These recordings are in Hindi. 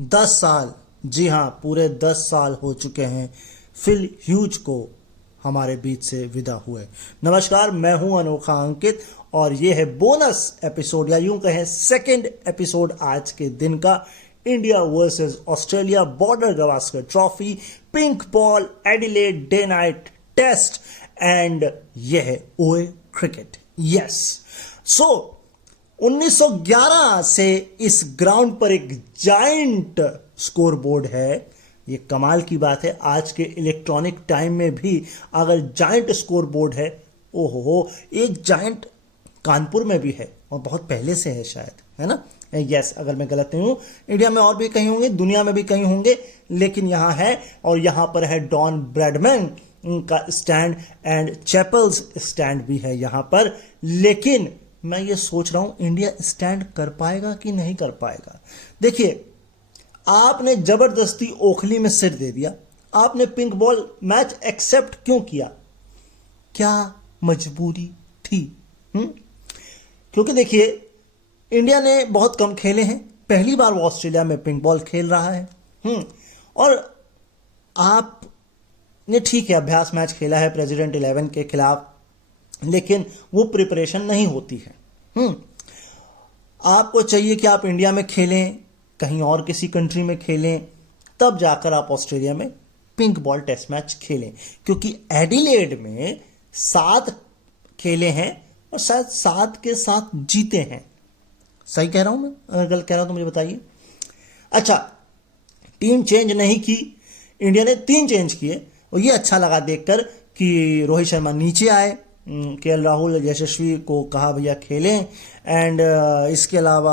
10 साल, जी हाँ, पूरे 10 साल हो चुके हैं फिल ह्यूज को हमारे बीच से विदा हुए। नमस्कार, मैं हूं अनोखा अंकित और ये है बोनस एपिसोड या यूं कहें सेकंड एपिसोड आज के दिन का। India versus Australia Border Gavaskar trophy, pink ball, Adelaide day night test and यह है ओए क्रिकेट। यस, सो 1911 से इस ग्राउंड पर एक जाइंट स्कोर बोर्ड है। ये कमाल की बात है, आज के इलेक्ट्रॉनिक टाइम में भी अगर जाइंट स्कोर बोर्ड है, ओहो, एक जाइंट कानपुर में भी है और बहुत पहले से है शायद, है ना? यस, अगर मैं गलत नहीं हूं, इंडिया में और भी कहीं होंगे, दुनिया में भी कहीं होंगे, लेकिन यहां है। और यहां पर है डॉन ब्रैडमैन का स्टैंड एंड चैपल्स स्टैंड भी है यहां पर। लेकिन मैं ये सोच रहा हूं इंडिया स्टैंड कर पाएगा कि नहीं कर पाएगा। देखिए, आपने जबरदस्ती ओखली में सिर दे दिया, आपने पिंक बॉल मैच एक्सेप्ट क्यों किया? क्या मजबूरी थी? क्योंकि देखिए, इंडिया ने बहुत कम खेले हैं, पहली बार वो ऑस्ट्रेलिया में पिंक बॉल खेल रहा है। और आपने ठीक है अभ्यास मैच खेला है प्रेसिडेंट 11 के खिलाफ, लेकिन वो प्रिपरेशन नहीं होती है। आपको चाहिए कि आप इंडिया में खेलें, कहीं और किसी कंट्री में खेलें, तब जाकर आप ऑस्ट्रेलिया में पिंक बॉल टेस्ट मैच खेलें। क्योंकि एडिलेड में 7 खेले हैं और शायद 7 के 7 जीते हैं। सही कह रहा हूं मैं? अगर गलत कह रहा हूं तो मुझे बताइए। अच्छा, टीम चेंज नहीं की, इंडिया ने 3 चेंज किए और ये अच्छा लगा देखकर कि रोहित शर्मा नीचे आए, केएल राहुल, यशस्वी को कहा भैया खेलें, एंड इसके अलावा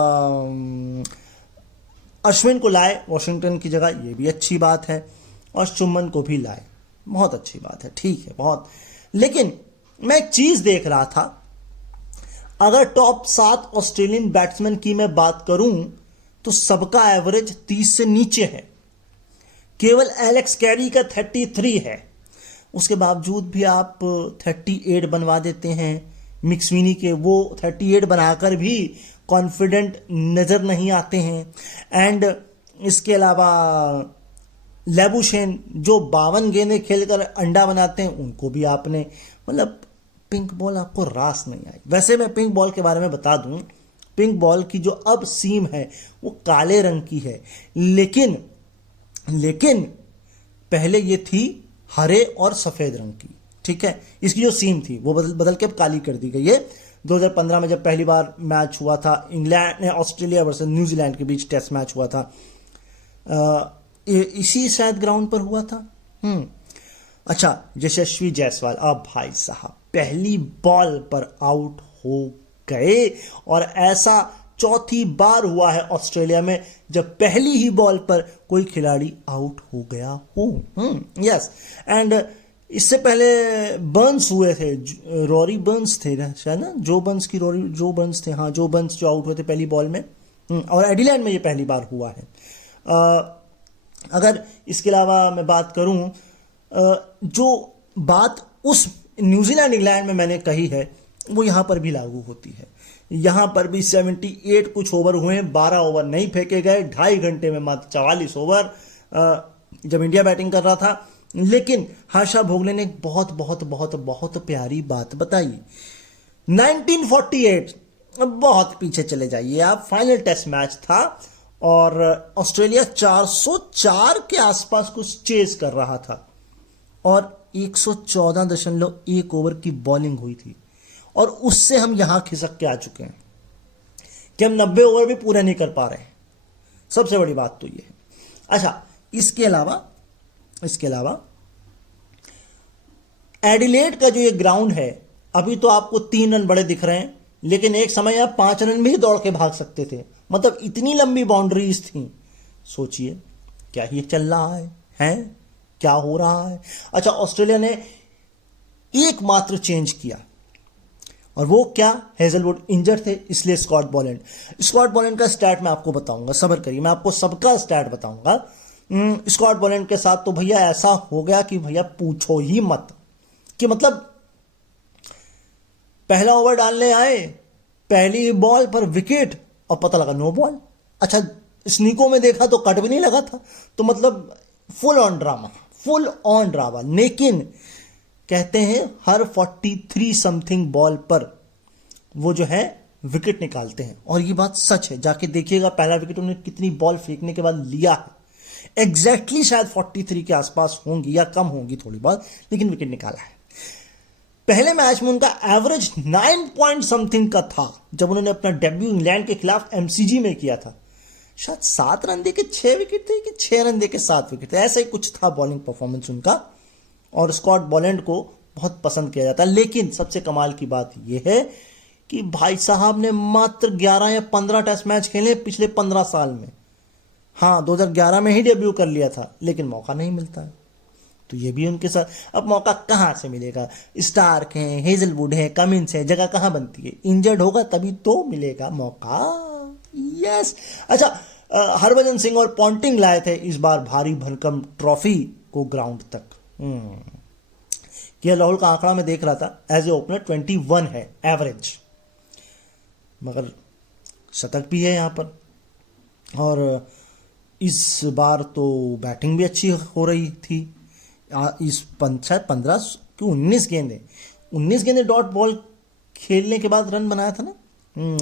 अश्विन को लाए वॉशिंगटन की जगह, ये भी अच्छी बात है, और शुभमन को भी लाए, बहुत अच्छी बात है, ठीक है बहुत। लेकिन मैं एक चीज देख रहा था, अगर टॉप 7 ऑस्ट्रेलियन बैट्समैन की मैं बात करूं तो सबका एवरेज 30 से नीचे है। केवल एलेक्स कैरी का 33 है, उसके बावजूद भी आप 38 बनवा देते हैं। मिक्सविनी के वो 38 बनाकर भी कॉन्फिडेंट नजर नहीं आते हैं। एंड इसके अलावा लेबुशेन जो 52 गेंदें खेलकर अंडा बनाते हैं, उनको भी आपने, मतलब पिंक बॉल आपको रास नहीं आई। वैसे मैं पिंक बॉल के बारे में बता दूं, पिंक बॉल की जो अब सीम है वो काले रंग की है, लेकिन पहले ये थी हरे और सफेद रंग की, ठीक है? इसकी जो सीम थी वो बदल के अब काली कर दी गई है। 2015 में जब पहली बार मैच हुआ था इंग्लैंड ने ऑस्ट्रेलिया वर्सेस न्यूजीलैंड के बीच टेस्ट मैच हुआ था, इसी शायद ग्राउंड पर हुआ था। अच्छा, यशस्वी जायसवाल, अब भाई साहब पहली बॉल पर आउट हो गए, और ऐसा चौथी बार हुआ है ऑस्ट्रेलिया में जब पहली ही बॉल पर कोई खिलाड़ी आउट हो गया हो। यस, एंड इससे पहले बर्न्स हुए थे, रॉरी बर्न्स थे ना शायद, ना जो बर्न्स थे, हाँ जो बर्न्स जो आउट हुए थे पहली बॉल में। और एडिलैंड में ये पहली बार हुआ है। अगर इसके अलावा मैं बात करूं, जो बात उस न्यूजीलैंड इंग्लैंड में मैंने कही है वो यहां पर भी लागू होती है। यहां पर भी 78 कुछ ओवर हुए हैं, 12 ओवर नहीं फेंके गए, 2.5 घंटे में मात्र 44 ओवर जब इंडिया बैटिंग कर रहा था। लेकिन हर्षा भोगले ने एक बहुत बहुत बहुत बहुत प्यारी बात बताई। 1948, बहुत पीछे चले जाइए आप, फाइनल टेस्ट मैच था और ऑस्ट्रेलिया 404 के आसपास कुछ चेज कर रहा था और 114.1 ओवर की बॉलिंग हुई थी, और उससे हम यहां खिसक के आ चुके हैं कि हम 90 ओवर भी पूरे नहीं कर पा रहे हैं। सबसे बड़ी बात तो ये है। अच्छा, इसके अलावा एडिलेड का जो ये ग्राउंड है, अभी तो आपको 3 रन बड़े दिख रहे हैं, लेकिन एक समय आप 5 रन भी दौड़ के भाग सकते थे, मतलब इतनी लंबी बाउंड्रीज थी। सोचिए क्या ये चल रहा है? क्या हो रहा है? अच्छा, ऑस्ट्रेलिया ने एकमात्र चेंज किया, और वो क्या? हेजलवुड इंजर्ड थे, इसलिए स्कॉट बॉलैंड का स्टैट मैं आपको बताऊंगा, सब्र करिए, मैं आपको सबका स्टैट बताऊंगा। स्कॉट बॉलैंड के साथ तो भैया ऐसा हो गया कि भैया पूछो ही मत, कि मतलब पहला ओवर डालने आए, पहली बॉल पर विकेट और पता लगा नो बॉल। अच्छा, स्नीको में देखा तो कट भी नहीं लगा था, तो मतलब full on drama, full on drama. लेकिन कहते हैं हर 43 समथिंग बॉल पर वो जो है विकेट निकालते हैं, और ये बात सच है। जाके देखिएगा पहला विकेट उन्होंने कितनी बॉल फेंकने के बाद लिया है। एग्जैक्टली शायद 43 के आसपास होंगी या कम होंगी थोड़ी बहुत, लेकिन विकेट निकाला है। पहले मैच में उनका एवरेज 9 पॉइंट समथिंग का था जब उन्होंने अपना डेब्यू इंग्लैंड के खिलाफ एमसीजी में किया था। शायद 7 रन दे के 6 विकेट थे कि 6 रन दे के 7 विकेट थे, ऐसा ही कुछ था बॉलिंग परफॉर्मेंस उनका, और स्कॉट बॉलैंड को बहुत पसंद किया जाता है। लेकिन सबसे कमाल की बात यह है कि भाई साहब ने मात्र 11 या 15 टेस्ट मैच खेले पिछले 15 साल में। हाँ, 2011 में ही डेब्यू कर लिया था, लेकिन मौका नहीं मिलता है। तो ये भी उनके साथ, अब मौका कहाँ से मिलेगा? स्टार्क हैं, हेजलवुड हैं, कमिंस हैं, जगह कहाँ बनती है? इंजर्ड होगा तभी तो मिलेगा मौका। यस। अच्छा, हरभजन सिंह और पॉन्टिंग लाए थे इस बार भारी भरकम ट्रॉफी को ग्राउंड तक। केएल राहुल का आंकड़ा मैं देख रहा था, एज ए ओपनर 21 है एवरेज, मगर शतक भी है यहाँ पर। और इस बार तो बैटिंग भी अच्छी हो रही थी। इस शायद 15 कि 19 गेंदे 19 गेंदे डॉट बॉल खेलने के बाद रन बनाया था ना,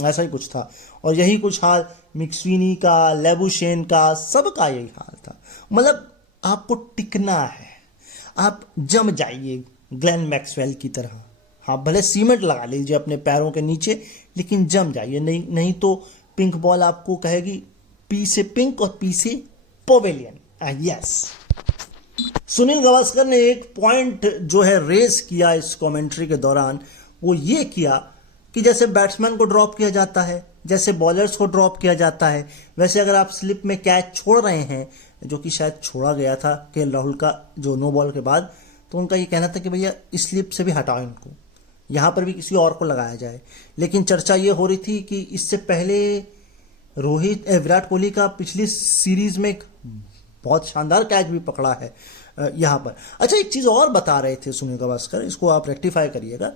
ऐसा ही कुछ था। और यही कुछ हाल मिक्सविनी का, लेबुशेन का, सबका यही हाल था। मतलब आपको टिकना है, आप जम जाइए ग्लेन मैक्सवेल की तरह। हाँ, भले सीमेंट लगा लीजिए अपने पैरों के नीचे, लेकिन जम जाइए, नहीं तो पिंक बॉल आपको कहेगी पी से पिंक और पी से पवेलियन। यस। सुनील गावस्कर ने एक पॉइंट जो है रेस किया इस कमेंट्री के दौरान, वो ये किया कि जैसे बैट्समैन को ड्रॉप किया जाता है, जैसे बॉलर्स को ड्रॉप किया जाता है, वैसे अगर आप स्लिप में कैच छोड़ रहे हैं, जो कि शायद छोड़ा गया था केएल राहुल का जो नो बॉल के बाद, तो उनका ये कहना था कि भैया इस स्लिप से भी हटाओ इनको, यहाँ पर भी किसी और को लगाया जाए। लेकिन चर्चा ये हो रही थी कि इससे पहले विराट कोहली का पिछली सीरीज में एक बहुत शानदार कैच भी पकड़ा है यहाँ पर। अच्छा, एक चीज़ और बता रहे थे सुनील गावस्कर, इसको आप रेक्टिफाई करिएगा,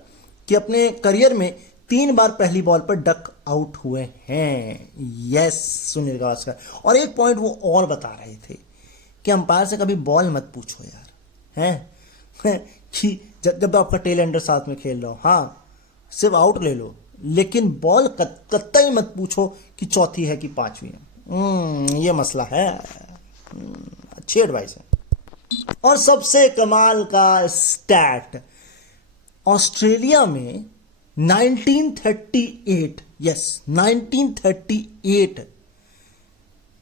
कि अपने करियर में 3 बार पहली बॉल पर डक आउट हुए हैं। यस, सुनील गावस्कर। और एक पॉइंट वो और बता रहे थे कि अंपायर से कभी बॉल मत पूछो यार, हैं कि जब आपका टेल एंडर साथ में खेल रहा हो, हाँ सिर्फ आउट ले लो, लेकिन बॉल कतई मत पूछो कि चौथी है कि 5वीं है। ये मसला है। अच्छी एडवाइस है। और सबसे कमाल का स्टैट, ऑस्ट्रेलिया में 1938, यस 1938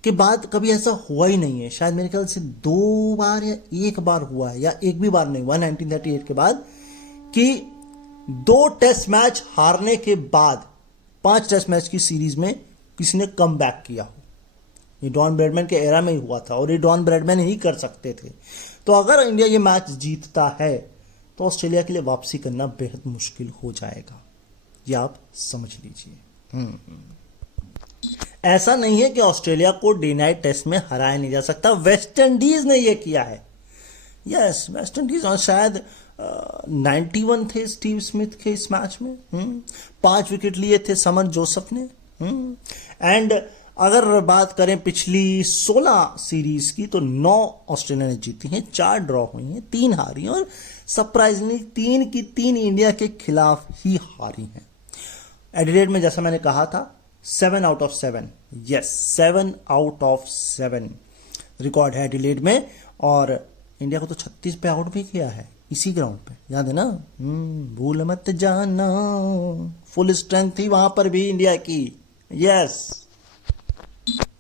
के बाद कभी ऐसा हुआ ही नहीं है। शायद मेरे ख्याल से 2 बार या 1 बार हुआ है, या एक भी बार नहीं हुआ 1938 के बाद, कि 2 टेस्ट मैच हारने के बाद 5 टेस्ट मैच की सीरीज में किसी ने कम बैक किया हो। ये डॉन ब्रैडमैन के एरा में ही हुआ था, और ये डॉन ब्रैडमैन ही कर सकते थे। तो अगर इंडिया ये मैच जीतता है तो ऑस्ट्रेलिया के लिए वापसी करना बेहद मुश्किल हो जाएगा, ये आप समझ लीजिए। ऐसा नहीं है कि ऑस्ट्रेलिया को डे नाइट टेस्ट में हराया नहीं जा सकता, वेस्ट इंडीज ने यह किया है। यस, वेस्ट इंडीज, और शायद 91 थे स्टीव स्मिथ के इस मैच में। 5 विकेट लिए थे समर जोसेफ ने। एंड अगर बात करें पिछली 16 सीरीज की, तो 9 ऑस्ट्रेलिया ने जीती हैं, 4 ड्रॉ हुई हैं, 3 हारी हैं, और सरप्राइजिंगली 3 की 3 इंडिया के खिलाफ ही हारी हैं। एडिलेड में जैसा मैंने कहा था 7 out of 7, yes 7 out of 7 record है एडिलेड में। और इंडिया को तो 36 पे आउट भी किया है इसी ग्राउंड पे, याद है ना? भूल मत जाना, फुल स्ट्रेंथ थी वहां पर भी इंडिया की। यस।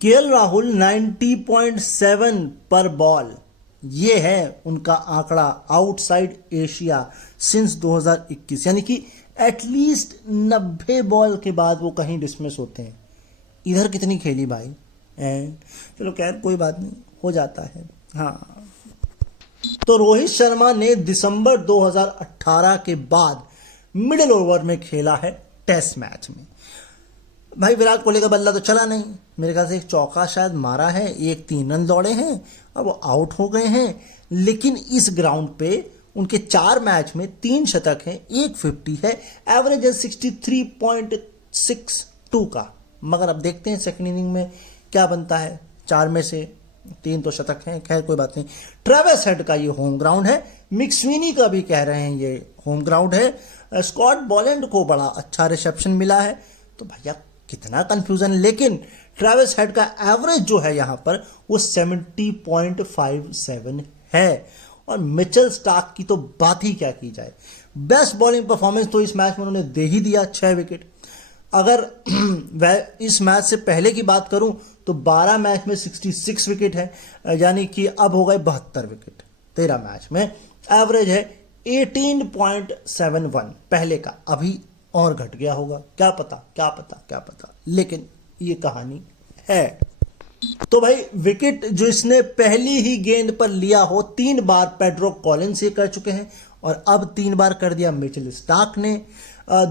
केएल राहुल 90.7 पर बॉल, ये है उनका आंकड़ा आउटसाइड एशिया सिंस 2021, यानी कि एटलीस्ट 90 बॉल के बाद वो कहीं डिसमिस होते हैं। इधर कितनी खेली भाई, चलो खैर कोई बात नहीं, हो जाता है। हाँ, तो रोहित शर्मा ने दिसंबर 2018 के बाद मिडिल ओवर में खेला है टेस्ट मैच में। भाई विराट कोहली का बल्ला तो चला नहीं, मेरे ख्याल से एक चौका शायद मारा है, 3 रन दौड़े हैं और वो आउट हो गए हैं। लेकिन इस ग्राउंड पे उनके 4 मैच में 3 शतक हैं, 150 है, एवरेज है 63.62 का। मगर अब देखते हैं सेकंड इनिंग में क्या बनता है, 4 में से 3 तो शतक हैं, खैर कोई बात नहीं। ट्रेविस हेड का ये होम ग्राउंड है, मिक्सविनी का भी कह रहे हैं ये होम ग्राउंड है, स्कॉट बॉलैंड को बड़ा अच्छा रिसेप्शन मिला है, तो भैया कितना कंफ्यूजन। लेकिन ट्रेविस हेड का एवरेज जो है यहाँ पर वो 70.57 है, और मिचेल स्टार्क की तो बात ही क्या की जाए। बेस्ट बॉलिंग परफॉर्मेंस तो इस मैच में उन्होंने दे ही दिया, 6 विकेट। अगर वह इस मैच से पहले की बात करूं तो 12 मैच में 66 विकेट है, यानी कि अब हो गए 72 विकेट 13 मैच में। एवरेज है 18.71 पहले का, अभी और घट गया होगा, क्या पता क्या पता क्या पता, लेकिन ये कहानी है। तो भाई विकेट जो इसने पहली ही गेंद पर लिया हो 3 बार पेड्रो कॉलिंस ये कर चुके हैं, और अब 3 बार कर दिया मिचेल स्टार्क ने,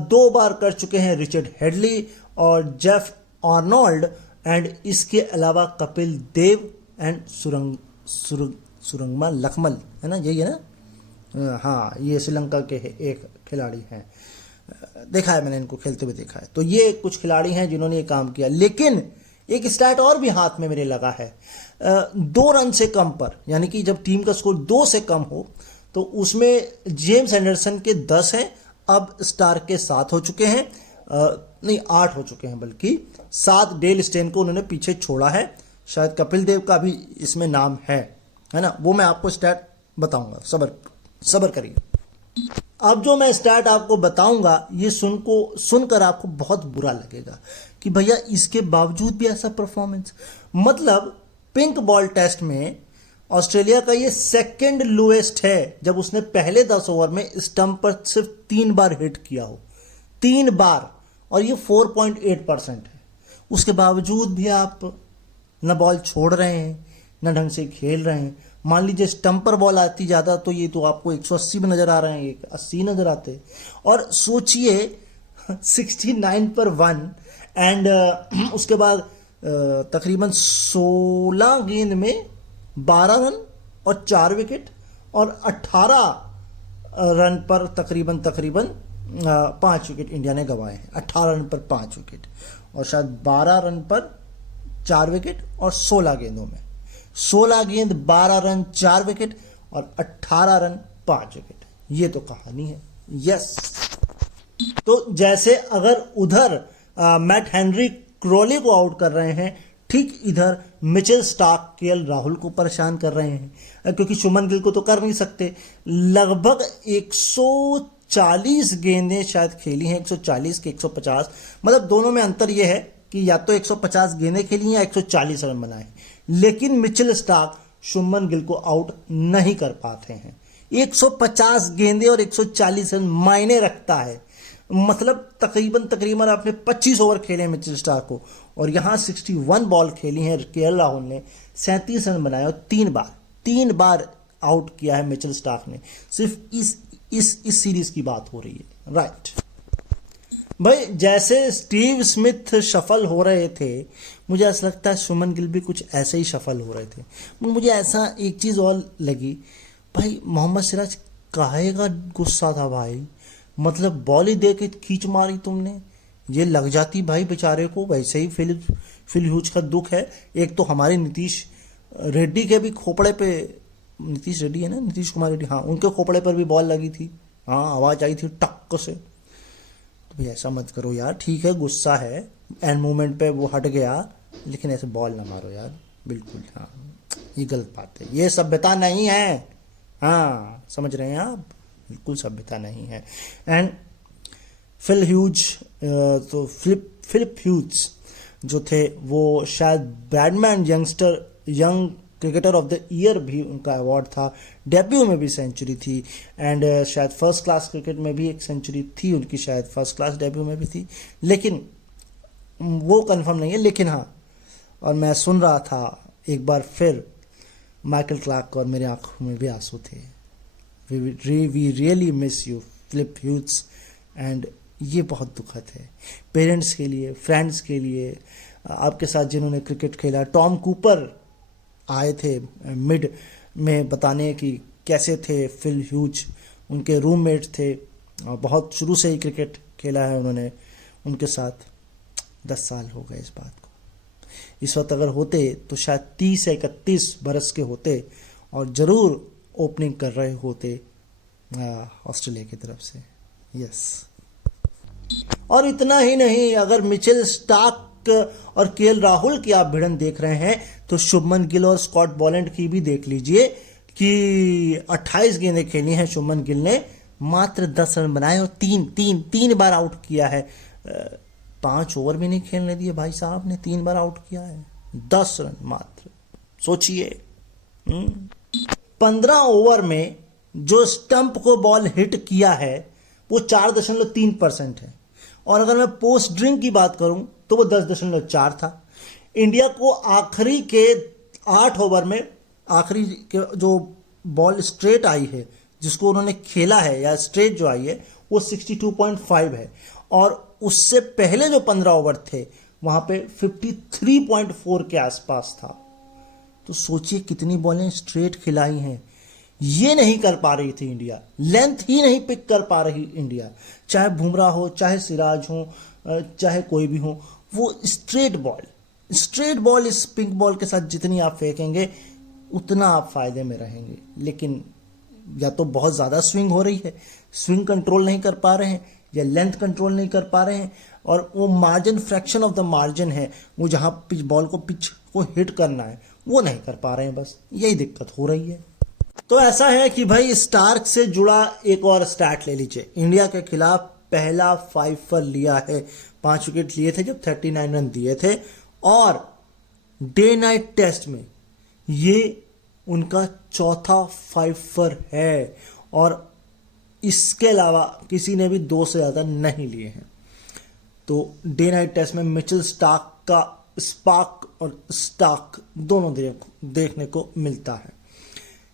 2 बार कर चुके हैं रिचर्ड हेडली और जेफ आर्नोल्ड, एंड इसके अलावा कपिल देव एंड सुरंगमा लखमल, है ना, यही है ना, हाँ ये श्रीलंका के एक खिलाड़ी हैं, देखा है मैंने, इनको खेलते हुए देखा है। तो ये कुछ खिलाड़ी हैं जिन्होंने ये काम किया। लेकिन एक स्टैट और भी हाथ में मेरे लगा है, 2 रन से कम पर, यानी कि जब टीम का स्कोर 2 से कम हो तो उसमें जेम्स एंडरसन के 10 हैं, अब स्टार के 7 हो चुके हैं, नहीं 8 हो चुके हैं, बल्कि 7 डेल स्टेन को उन्होंने पीछे छोड़ा है। शायद कपिल देव का भी इसमें नाम है ना, वो मैं आपको स्टैट बताऊंगा, सबर करिए। अब जो मैं स्टैट आपको बताऊंगा ये सुनकर आपको बहुत बुरा लगेगा कि भैया इसके बावजूद भी ऐसा परफॉर्मेंस। मतलब पिंक बॉल टेस्ट में ऑस्ट्रेलिया का ये सेकंड लोएस्ट है, जब उसने पहले 10 ओवर में स्टंप पर सिर्फ 3 बार हिट किया हो, 3 बार, और ये 4.8% है। उसके बावजूद भी आप न बॉल छोड़ रहे हैं न ढंग से खेल रहे हैं। मान लीजिए स्टंप पर बॉल आती ज़्यादा तो ये तो आपको 180 में नज़र आ रहे हैं, 80 नज़र आते। और सोचिए 69 पर 1, एंड उसके बाद तकरीबन 16 गेंद में 12 रन और 4 विकेट, और 18 रन पर तकरीबन 5 विकेट इंडिया ने गंवाए हैं। 18 रन पर 5 विकेट, और शायद 12 रन पर 4 विकेट, और 16 गेंदों में 16 गेंद 12 रन 4 विकेट और 18 रन 5 विकेट। ये तो कहानी है। यस, तो जैसे अगर उधर मैट हेनरी क्रॉली को आउट कर रहे हैं, ठीक इधर मिचेल स्टार्क केएल राहुल को परेशान कर रहे हैं, क्योंकि शुभमन गिल को तो कर नहीं सकते। लगभग 140 गेंदें शायद खेली हैं, 140 के 150, मतलब दोनों में अंतर यह है कि या तो 150 गेंदें खेली या 140 रन बनाए, लेकिन मिचेल स्टार्क शुभमन गिल को आउट नहीं कर पाते हैं। 150 गेंदें और 140 रन मायने रखता है, मतलब तकरीबन आपने 25 ओवर खेले मिचेल स्टार्क को, और यहाँ 61 बॉल खेली हैं केएल राहुल ने, 37 रन बनाए, और 3 बार आउट किया है मिचेल स्टार्क ने। सिर्फ इस सीरीज की बात हो रही है, राइट भाई। जैसे स्टीव स्मिथ सफल हो रहे थे, मुझे ऐसा लगता है शुभमन गिल भी कुछ ऐसे ही सफल हो रहे थे। मुझे ऐसा एक चीज़ और लगी, भाई मोहम्मद सिराज काहे का गुस्सा था भाई, मतलब बॉल ही दे के खींच मारी तुमने, ये लग जाती भाई बेचारे को। वैसे ही फिल ह्यूज का दुख है। एक तो हमारे नीतीश रेड्डी के भी खोपड़े पे, नीतीश रेड्डी है ना, नीतीश कुमार रेड्डी, हाँ, उनके खोपड़े पर भी बॉल लगी थी, हाँ आवाज़ आई थी टक्क से। तो भाई ऐसा मत करो यार, ठीक है गुस्सा है, एंड मोमेंट पे वो हट गया, लेकिन ऐसे बॉल ना मारो यार, बिल्कुल, हाँ ये गलत बात है, ये सभ्यता नहीं है, हाँ समझ रहे हैं आप, बिल्कुल सभ्यता नहीं है। एंड फिल ह्यूज, तो फिलिप ह्यूज जो थे वो शायद badman young cricketer of the year भी उनका अवार्ड था, डेब्यू में भी सेंचुरी थी, एंड शायद फर्स्ट क्लास क्रिकेट में भी एक सेंचुरी थी उनकी, शायद फर्स्ट क्लास डेब्यू में भी थी, लेकिन वो कंफर्म नहीं है। लेकिन हाँ, और मैं सुन रहा था एक बार फिर माइकल क्लार्क, और मेरे आंखों में भी आंसू थे। We really miss you Phillip Hughes, and ये बहुत दुखद है पेरेंट्स के लिए, फ्रेंड्स के लिए, आपके साथ जिन्होंने क्रिकेट खेला। टॉम कूपर आए थे मिड में बताने कि कैसे थे फिल ह्यूज, उनके रूममेट थे, और बहुत शुरू से ही क्रिकेट खेला है उन्होंने उनके साथ। 10 साल हो गए इस बात को। इस वक्त अगर होते तो शायद 30 या 31 बरस के होते और ज़रूर ओपनिंग कर रहे होते ऑस्ट्रेलिया की तरफ से। यस, और इतना ही नहीं, अगर मिचेल स्टार्क और केएल राहुल की आप भिड़ंत देख रहे हैं तो शुभमन गिल और स्कॉट बोलैंड की भी देख लीजिए कि 28 गेंदें खेली हैं शुभमन गिल ने, मात्र 10 रन बनाए और तीन बार आउट किया है। 5 ओवर भी नहीं खेलने दिए भाई साहब ने, 3 बार आउट किया है, 10 रन मात्र। सोचिए, 15 ओवर में जो स्टंप को बॉल हिट किया है वो 4.3% है, और अगर मैं पोस्ट ड्रिंक की बात करूं तो वो 10.4 था। इंडिया को आखिरी के 8 ओवर में आखिरी के जो बॉल स्ट्रेट आई है जिसको उन्होंने खेला है या स्ट्रेट जो आई है वो 62.5 है, और उससे पहले जो 15 ओवर थे वहां पे 53.4 के आसपास था। तो सोचिए कितनी बॉलें स्ट्रेट खिलाई हैं। ये नहीं कर पा रही थी इंडिया, लेंथ ही नहीं पिक कर पा रही इंडिया, चाहे बुमराह हो, चाहे सिराज हो, चाहे कोई भी हो, वो स्ट्रेट बॉल इस पिंक बॉल के साथ जितनी आप फेंकेंगे उतना आप फायदे में रहेंगे। लेकिन या तो बहुत ज़्यादा स्विंग हो रही है, स्विंग कंट्रोल नहीं कर पा रहे हैं, या लेंथ कंट्रोल नहीं कर पा रहे हैं, और वो margin, fraction of the margin है, वो जहाँ बॉल को पिच को हिट करना है वो नहीं कर पा रहे हैं। बस यही दिक्कत हो रही है। तो ऐसा है कि भाई स्टार्क से जुड़ा एक और स्टैट ले लीजिए। इंडिया के खिलाफ पहला 5 लिया है, 5 विकेट लिए थे जब 39 रन दिए थे, और डे नाइट टेस्ट में ये उनका चौथा 5 है, और इसके अलावा किसी ने भी 2 से ज़्यादा नहीं लिए हैं। तो डे नाइट टेस्ट में मिचेल स्टार्क का स्पार्क और स्टार्क दोनों देखने को मिलता है।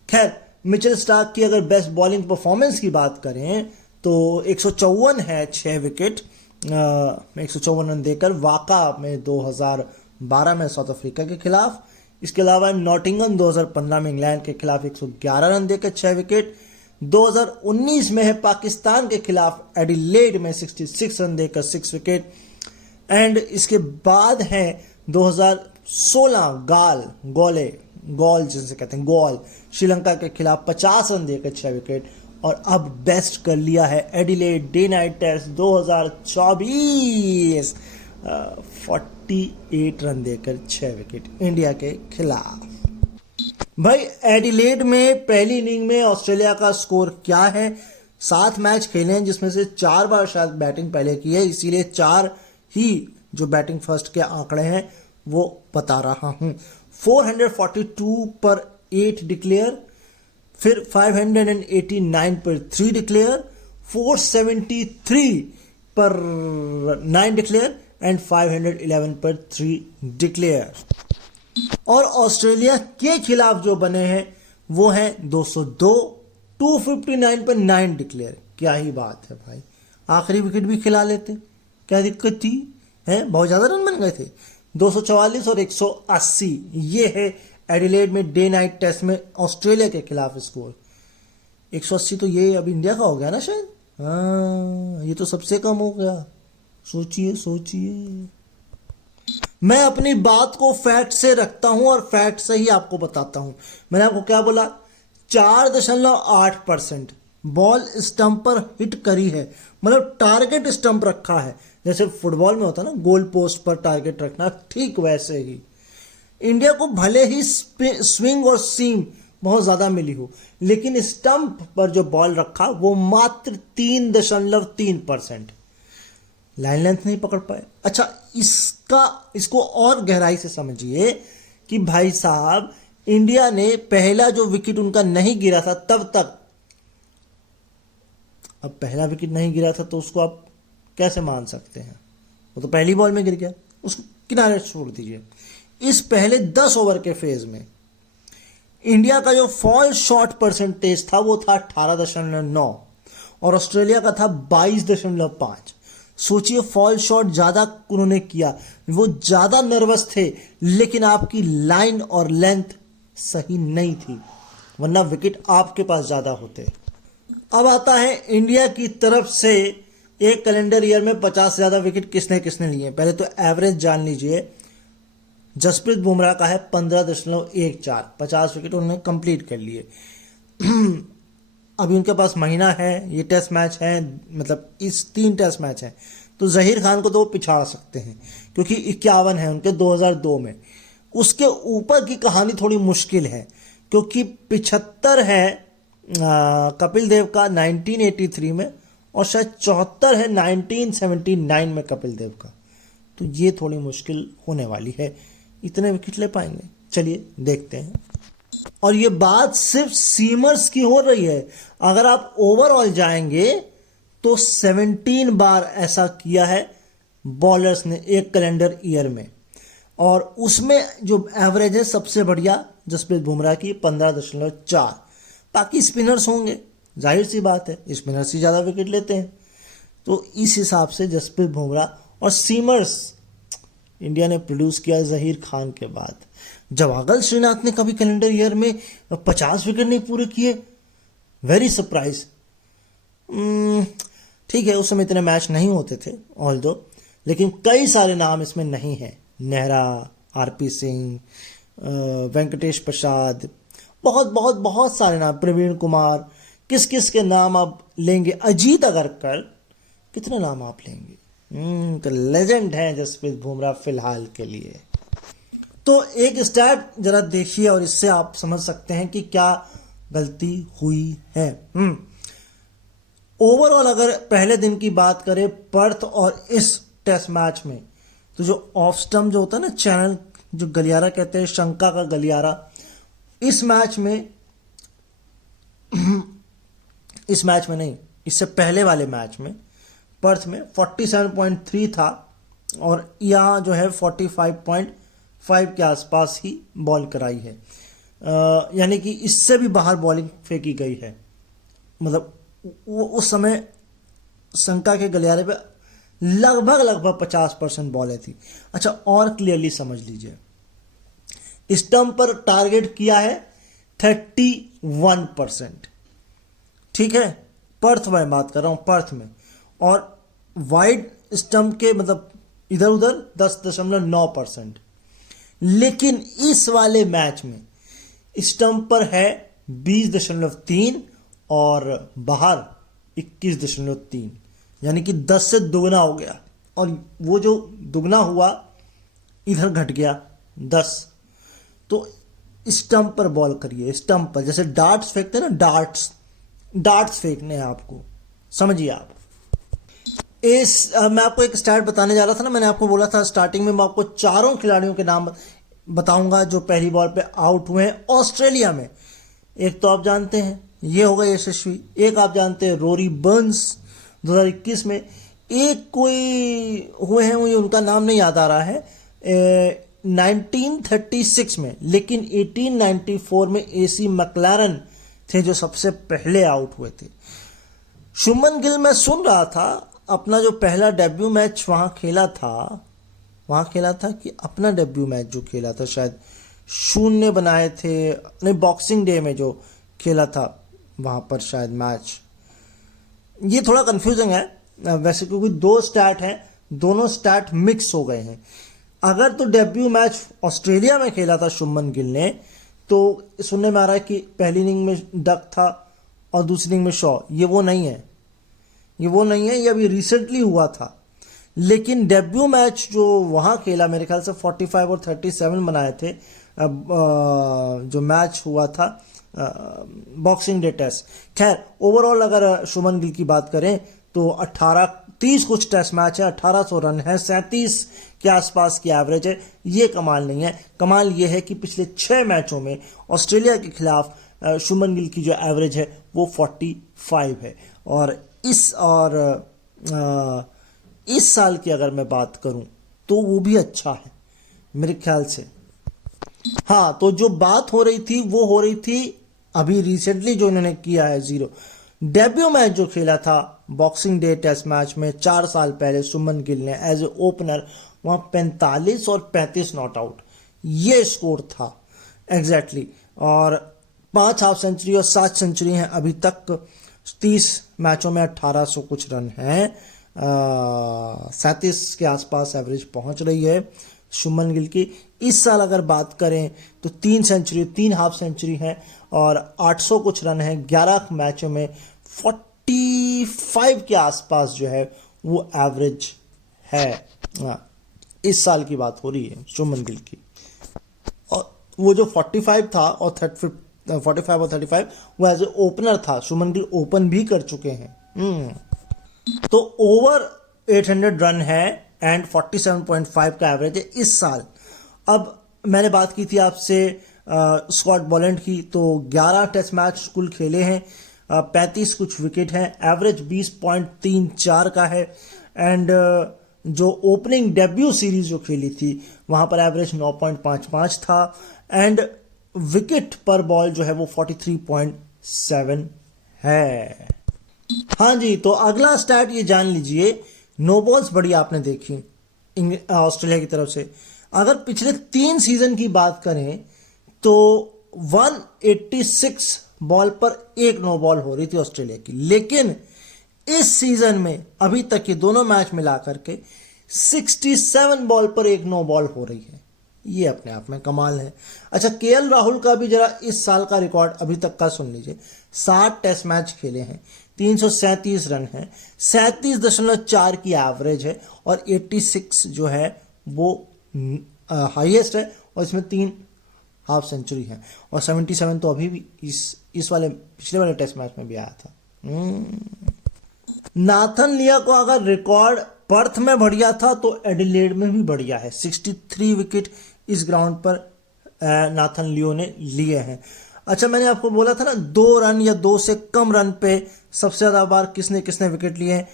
खैर, मिचेल स्टार्क की अगर बेस्ट बॉलिंग परफॉर्मेंस की बात करें तो 154 है, 6 विकेट, 154 रन देकर वाका में 2012 में साउथ अफ्रीका के खिलाफ। इसके अलावा नॉटिंगम 2015 में इंग्लैंड के खिलाफ 111 रन देकर 6 विकेट। 2019 में है पाकिस्तान के खिलाफ एडिलेड में 66 रन देकर 6 विकेट। एंड इसके बाद है 2016 गॉल जिसे कहते हैं गॉल, श्रीलंका के खिलाफ 50 रन देकर 6 विकेट। और अब बेस्ट कर लिया है Adelaide day night test 2024, 48 run देकर 6 विकेट इंडिया के खिलाफ। भाई एडिलेड में पहली इनिंग में ऑस्ट्रेलिया का स्कोर क्या है? 7 मैच खेले हैं जिसमें से 4 बार शायद बैटिंग पहले की है, इसीलिए 4 ही जो बैटिंग फर्स्ट के आंकड़े हैं वो बता रहा हूं। 442 पर 8 डिक्लेयर, फिर 589 पर 3 डिक्लेयर, 473 पर 9 डिक्लेयर एंड 511 पर 3 डिक्लेयर। और ऑस्ट्रेलिया के खिलाफ जो बने हैं वो हैं 202, 259 पर 9 डिक्लेयर। क्या ही बात है भाई, आखिरी विकेट भी खिला लेते, क्या दिक्कत थी? है बहुत ज्यादा रन बन गए थे। 244 और 180 ये है एडिलेड में डे नाइट टेस्ट में ऑस्ट्रेलिया के खिलाफ स्कोर। 180 तो ये अब इंडिया का हो गया ना शायद, हाँ ये तो सबसे कम हो गया। सोचिए मैं अपनी बात को फैक्ट से रखता हूं और फैक्ट से ही आपको बताता हूं। मैंने आपको क्या बोला? 4.8% बॉल स्टंप पर हिट करी है, मतलब टारगेट स्टंप रखा है। जैसे फुटबॉल में होता है ना गोल पोस्ट पर टारगेट रखना, ठीक वैसे ही इंडिया को भले ही स्विंग और सीम बहुत ज्यादा मिली हो, लेकिन स्टंप पर जो बॉल रखा वो मात्र 3.3%। लाइन लेंथ नहीं पकड़ पाए। अच्छा, इसको और गहराई से समझिए कि भाई साहब इंडिया ने पहला जो विकेट उनका नहीं गिरा था तब तक, अब पहला विकेट नहीं गिरा था तो उसको आप कैसे मान सकते हैं? वो तो पहली बॉल में गिर गया, उसको किनारे छोड़ दीजिए। इस पहले 10 ओवर के फेज में इंडिया का जो फॉल शॉट परसेंटेज था वो था 18.9 और ऑस्ट्रेलिया का था 22.5। सोचिए, फॉल शॉट ज्यादा उन्होंने किया, वो ज्यादा नर्वस थे, लेकिन आपकी लाइन और लेंथ सही नहीं थी, वरना विकेट आपके पास ज्यादा होते। अब आता है इंडिया की तरफ से एक कैलेंडर ईयर में 50 से ज्यादा विकेट किसने किसने लिए। पहले तो एवरेज जान लीजिए। जसप्रीत बुमराह का है 15.14, 50 विकेट उन्होंने कंप्लीट कर लिए। अभी उनके पास महीना है, ये टेस्ट मैच है, मतलब इस 3 टेस्ट मैच हैं, तो जहीर खान को तो वो पिछाड़ सकते हैं क्योंकि 51 है उनके 2002 में। उसके ऊपर की कहानी थोड़ी मुश्किल है क्योंकि 75 है कपिल देव का 1983 में, और शायद 74 है 1979 में कपिल देव का। तो ये थोड़ी मुश्किल होने वाली है, इतने विकेट ले पाएंगे, चलिए देखते हैं। और ये बात सिर्फ सीमर्स की हो रही है, अगर आप ओवरऑल जाएंगे तो 17 बार ऐसा किया है बॉलर्स ने एक कैलेंडर ईयर में, और उसमें जो एवरेज है सबसे बढ़िया जसप्रीत बुमराह की 15.4। बाकी स्पिनर्स होंगे, जाहिर सी बात है स्पिनर्स ही ज़्यादा विकेट लेते हैं, तो इस हिसाब से जसप्रीत बुमराह और सीमर्स इंडिया ने प्रोड्यूस किया जहीर खान के बाद। जवागल श्रीनाथ ने कभी कैलेंडर ईयर में 50 विकेट नहीं पूरे किए, वेरी सरप्राइज। ठीक है, उस समय इतने मैच नहीं होते थे ऑल दो, लेकिन कई सारे नाम इसमें नहीं हैं। नेहरा, आरपी सिंह, वेंकटेश प्रसाद, बहुत बहुत बहुत सारे नाम, प्रवीण कुमार, किस किस के नाम आप लेंगे, अजीत अगरकर, कितने नाम आप लेंगे। तो लेजेंड है जसप्रीत बुमराह फिलहाल के लिए। तो एक स्टैट जरा देखिए और इससे आप समझ सकते हैं कि क्या गलती हुई है। ओवरऑल अगर पहले दिन की बात करें पर्थ और इस टेस्ट मैच में, तो जो ऑफ स्टंप जो होता है ना, चैनल जो गलियारा कहते हैं, शंका का गलियारा, इस मैच में नहीं, इससे पहले वाले मैच में पर्थ में 47.3 था, और यहाँ जो है 45.5 के आसपास ही बॉल कराई है, यानी कि इससे भी बाहर बॉलिंग फेंकी गई है। मतलब वो उस समय शंका के गलियारे पे लगभग 50% बॉलें थी। अच्छा, और क्लियरली समझ लीजिए, स्टंप पर टारगेट किया है 31%, ठीक है, पर्थ में बात कर रहा हूं, पर्थ में, और वाइड स्टंप के मतलब इधर उधर 10.9%। लेकिन इस वाले मैच में स्टंप पर है 20.3 और बाहर 21.3, यानी कि 10 से दुगना हो गया, और वो जो दुगना हुआ इधर घट गया 10। तो स्टंप पर बॉल करिए, स्टंप पर, जैसे डार्ट्स फेंकते हैं ना, डार्ट्स फेंकने हैं आपको, समझिए आप। मैं आपको एक स्टैट बताने जा रहा था ना, मैंने आपको बोला था स्टार्टिंग में मैं आपको चारों खिलाड़ियों के नाम बताऊंगा जो पहली बॉल पे आउट हुए हैं ऑस्ट्रेलिया में। एक तो आप जानते हैं ये हो गए यशस्वी, एक आप जानते हैं रोरी बर्न्स 2021 में, एक कोई हुए हैं, मुझे उनका नाम नहीं याद आ रहा है, 1936 में, लेकिन 1894 में एसी मैक्लारन थे जो सबसे पहले आउट हुए थे। शुभमन गिल, मैं सुन रहा था अपना जो पहला डेब्यू मैच वहां खेला था कि अपना डेब्यू मैच जो खेला था शायद 0 बनाए थे, नहीं, बॉक्सिंग डे में जो खेला था वहां पर शायद मैच, ये थोड़ा कंफ्यूजिंग है वैसे, क्योंकि 2 स्टैट हैं, दोनों स्टैट मिक्स हो गए हैं। अगर तो डेब्यू मैच ऑस्ट्रेलिया में खेला था शुभमन गिल ने, तो सुनने में आ रहा है कि पहली इनिंग में डक था और दूसरी इनिंग में शॉ, ये वो नहीं है, ये अभी रिसेंटली हुआ था। लेकिन डेब्यू मैच जो वहां खेला, मेरे ख्याल से 45 और 37 बनाए थे, जो मैच हुआ था बॉक्सिंग डे टेस्ट। खैर, ओवरऑल अगर शुभमन गिल की बात करें तो 30 कुछ टेस्ट मैच है, 1800 रन है, 37 के आसपास की एवरेज है। ये कमाल नहीं है, कमाल ये है कि पिछले 6 मैचों में ऑस्ट्रेलिया के खिलाफ शुभमन गिल की जो एवरेज है वो 45 है। और इस साल की अगर मैं बात करूं तो वो भी अच्छा है मेरे ख्याल से। हाँ, तो जो बात हो रही थी वो हो रही थी अभी रिसेंटली जो इन्होंने किया है 0 डेब्यू मैच जो खेला था बॉक्सिंग डे टेस्ट मैच में 4 साल पहले शुभमन गिल ने एज ए ओपनर, वहां 45 और 35 नॉट आउट, ये स्कोर था एग्जैक्टली। और 5 हाफ सेंचुरी और 7 सेंचुरी हैं अभी तक, 30 मैचों में 1800 कुछ रन हैं, 37 के आसपास एवरेज पहुंच रही है शुभमन गिल की। इस साल अगर बात करें तो 3 हाफ सेंचुरी है और 800 कुछ रन है 11 मैचों में, 45 के आसपास जो है वो एवरेज है। इस साल की बात हो रही है शुभमन गिल की, और वो जो 45 था और 45 और 35 वो एज ए ओपनर था। शुभमन गिल ओपन भी कर चुके हैं। तो ओवर 800 रन है एंड 47.5 का एवरेज है इस साल। अब मैंने बात की थी आपसे स्कॉट बॉलैंड की, तो 11 टेस्ट मैच कुल खेले हैं, 35 कुछ विकेट हैं, एवरेज 20.34 का है। एंड जो ओपनिंग डेब्यू सीरीज जो खेली थी वहां पर एवरेज 9.55 था एंड विकेट पर बॉल जो है वो 43.7 है। हाँ जी, तो अगला स्टैट ये जान लीजिए, नो बॉल्स बड़ी आपने देखी ऑस्ट्रेलिया की तरफ से। अगर पिछले 3 सीजन की बात करें तो 186 बॉल पर 1 नो बॉल हो रही थी ऑस्ट्रेलिया की, लेकिन इस सीजन में अभी तक के दोनों मैच मिला करके 67 बॉल पर 1 नो बॉल हो रही है। ये अपने आप में कमाल है। अच्छा, केएल राहुल का भी जरा इस साल का रिकॉर्ड अभी तक का सुन लीजिए। 60 टेस्ट मैच खेले हैं, 337 रन है, 37.4 की एवरेज है और 86 जो है वो हाईएस्ट है और इसमें 3 हाफ सेंचुरी है और 77 तो अभी भी इस वाले पिछले वाले टेस्ट मैच में भी आया था। नाथन लिया को अगर रिकॉर्ड पर्थ में बढ़िया था तो एडिलेड में भी बढ़िया है। 63 विकेट इस ग्राउंड पर नाथन लियो ने लिए हैं। अच्छा, मैंने आपको बोला था ना 2 रन या 2 से कम रन पे सबसे ज़्यादा बार किसने किसने विकेट लिए हैं।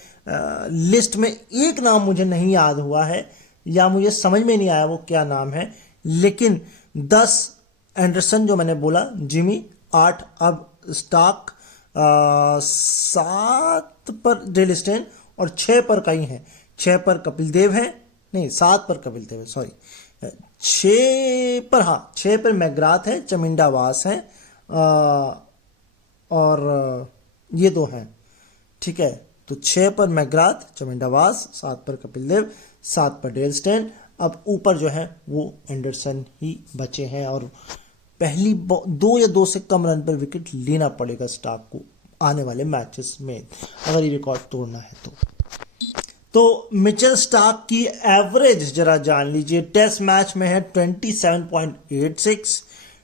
लिस्ट में एक नाम मुझे नहीं याद हुआ है या मुझे समझ में नहीं आया वो क्या नाम है, लेकिन 10 एंडरसन जो मैंने बोला, जिमी 8, अब स्टार्क 7 पर डेल स्टेन और 6 पर कई हैं। 6 पर कपिल देव है, नहीं 7 पर कपिल देव है, सॉरी 6 पर, हाँ 6 पर मैग्राथ है, चमिंडा वास है और ये 2 हैं, ठीक है। तो 6 पर मैग्राथ, चमिंडा वास, 7 पर कपिल देव, 7 पर डेल स्टेन। अब ऊपर जो है वो एंडरसन ही बचे हैं और पहली 2 या 2 से कम रन पर विकेट लेना पड़ेगा स्टार्क को आने वाले मैचेस में अगर ये रिकॉर्ड तोड़ना है तो मिचेल स्टार्क की एवरेज जरा जान लीजिए। टेस्ट मैच में है 27.86,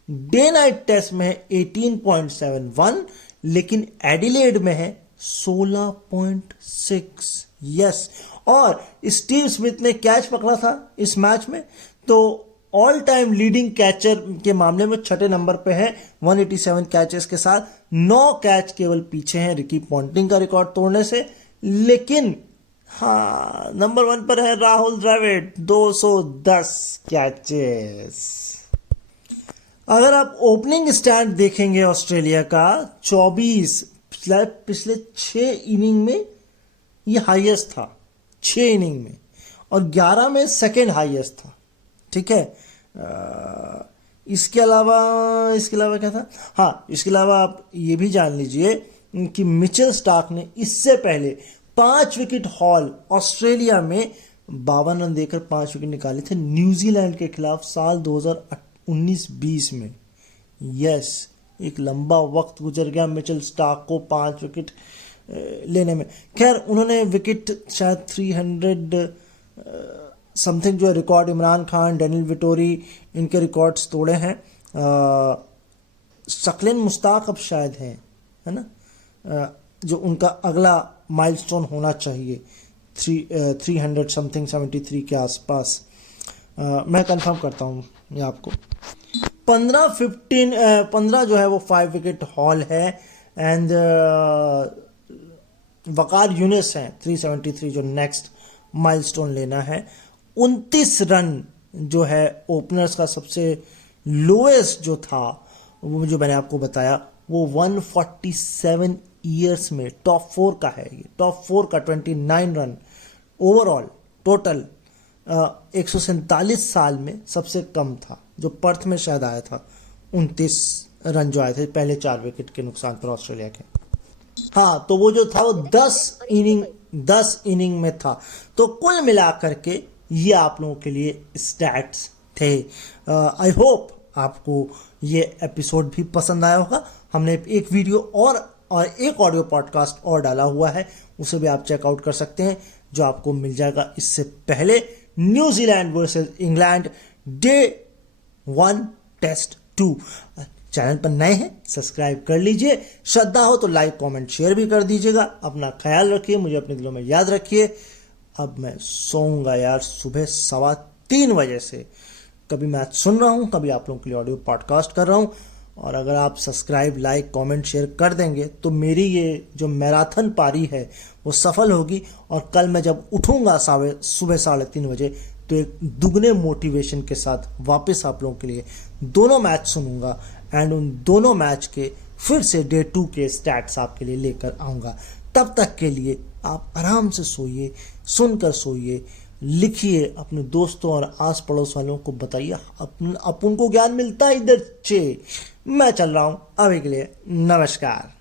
डे नाइट टेस्ट में है 18.71, लेकिन एडिलेड में है 16.6। यस, और स्टीव स्मिथ ने कैच पकड़ा था इस मैच में, तो ऑल टाइम लीडिंग कैचर के मामले में 6 नंबर पे है 187 कैचेस के साथ। 9 कैच केवल पीछे हैं रिकी पॉन्टिंग का रिकॉर्ड तोड़ने से, लेकिन हाँ नंबर 1 पर है राहुल द्रविड़ 210 कैचेस। अगर आप ओपनिंग स्टैंड देखेंगे ऑस्ट्रेलिया का 24 पिछले 6 इनिंग में ये हाईएस्ट था, 6 इनिंग में, और 11 में सेकेंड हाईएस्ट था, ठीक है। इसके अलावा क्या था, हाँ इसके अलावा आप ये भी जान लीजिए कि मिचेल स्टार्क ने इससे पहले 5 विकेट हॉल ऑस्ट्रेलिया में 52 रन देकर 5 विकेट निकाले थे न्यूजीलैंड के खिलाफ साल 2019-20 में। यस, एक लंबा वक्त गुजर गया मिचेल स्टार्क को 5 विकेट लेने में। खैर उन्होंने विकेट शायद 300 समथिंग जो record Imran Khan, Daniel Vettori, इनके रिकॉर्ड्स तोड़े हैं। शक्लेन मुश्ताक अब शायद हैं, है ना, जो उनका अगला माइलस्टोन होना चाहिए 300 समथिंग 73 के आसपास। मैं कंफर्म करता हूँ ये आपको। 15 जो है वो 5 विकेट हॉल है एंड वकार यूनिस हैं 373 जो नेक्स्ट माइलस्टोन लेना है। 29 रन जो है ओपनर्स का सबसे लोएस्ट जो था, वो जो मैंने आपको बताया, वो 147 ईयर्स में टॉप 4 का है। ये टॉप 4 का 29 रन ओवरऑल टोटल 147 साल में सबसे कम था, जो पर्थ में शायद आया था 29 रन जो आए थे पहले 4 विकेट के नुकसान पर ऑस्ट्रेलिया के। हाँ, तो वो जो था वो 10 इनिंग में था। तो कुल मिलाकर के ये आप लोगों के लिए स्टैट्स थे। आई होप आपको ये एपिसोड भी पसंद आया होगा। हमने एक वीडियो और एक ऑडियो पॉडकास्ट और डाला हुआ है, उसे भी आप चेकआउट कर सकते हैं, जो आपको मिल जाएगा इससे पहले। New Zealand versus England day 1 test 2। Channel पर नए हैं सब्सक्राइब कर लीजिए, श्रद्धा हो तो लाइक कमेंट शेयर भी कर दीजिएगा। अपना ख्याल रखिए, मुझे अपने दिलों में याद रखिए। अब मैं सोऊंगा यार सुबह 3:15 बजे से। कभी मैच सुन रहा हूँ, कभी आप लोगों के लिए ऑडियो पॉडकास्ट कर रहा हूँ। और अगर आप सब्सक्राइब लाइक कमेंट शेयर कर देंगे तो मेरी ये जो मैराथन पारी है वो सफल होगी। और कल मैं जब उठूँगा सुबह 3:30 बजे तो एक दुगने मोटिवेशन के साथ वापस आप लोगों के लिए दोनों मैच सुनूंगा एंड उन दोनों मैच के फिर से डे 2 के स्टैट्स आपके लिए लेकर आऊँगा। तब तक के लिए आप आराम से सोइए, सुनकर सोइए, लिखिए, अपने दोस्तों और आस पड़ोस वालों को बताइए। अपन को ज्ञान मिलता है इधर से। मैं चल रहा हूँ, अभी के लिए नमस्कार।